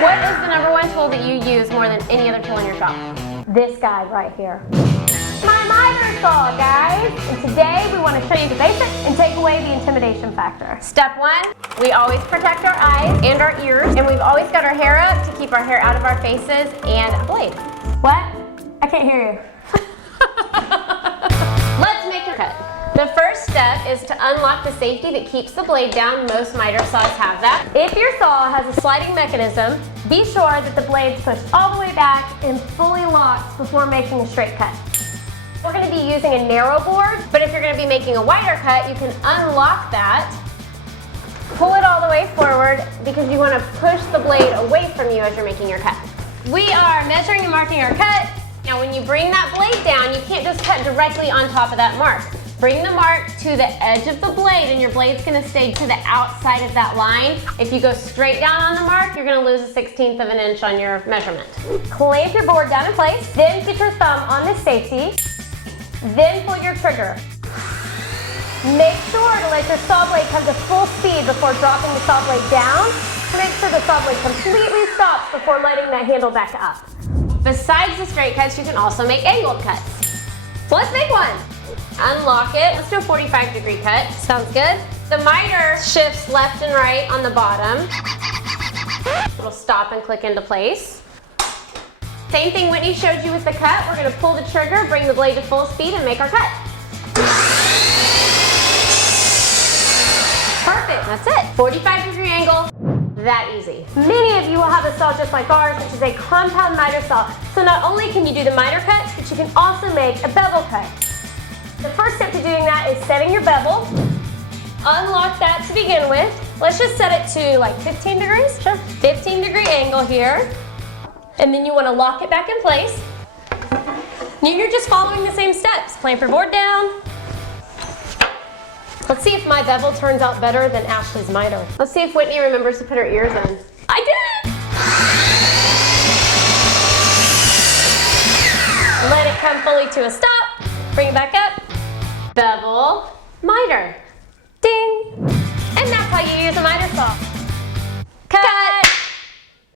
What is the #1 tool that you use more than any other tool in your shop? This guy right here. My miter saw, guys! And today we want to show you the basics and take away the intimidation factor. Step 1, we always protect our eyes and our ears, and we've always got our hair up to keep our hair out of our faces and a blade. What? I can't hear you. Let's make a cut. The first step is to unlock the safety that keeps the blade down. Most miter saws have that. If your saw has a sliding mechanism, be sure that the blade's pushed all the way back and fully locked before making a straight cut. We're going to be using a narrow board, But if you're going to be making a wider cut, you can unlock that, pull it all the way forward. because you want to push the blade away from you as you're making your cut. We are measuring and marking our cut. Now when you bring that blade down, you can't just cut directly on top of that mark. Bring the mark to the edge of the blade, and your blade's going to stay to the outside of that line. If you go straight down on the mark, you're going to lose a 1/16 of an inch on your measurement. Clamp your board down in place, then get your thumb on this safety, then pull your trigger. Make sure to let your saw blade come to full speed before dropping the saw blade down. Make sure the saw blade completely stops before letting that handle back up. Besides the straight cuts, you can also make angled cuts. So let's make one. Unlock it. Let's do a 45-degree cut. Sounds good? The miter shifts left and right on the bottom. It'll stop and click into place. Same thing Whitney showed you with the cut. We're going to pull the trigger, bring the blade to full speed, and make our cut. Perfect. That's it. 45-degree angle. That easy. Many of you will have a saw just like ours, which is a compound miter saw. So not only can you do the miter cuts, but you can also make a bevel cut. The first step to doing that is setting your bevel. Unlock that to begin with. Let's just set it to like 15 degrees. Sure. 15-degree angle here. And then you want to lock it back in place. And you're just following the same steps. Clamp your board down. Let's see if my bevel turns out better than Ashley's miter. Let's see if Whitney remembers to put her ears in. I did! Let it come fully to a stop. Bring it back up. Bevel, miter. Ding! And that's how you use a miter saw.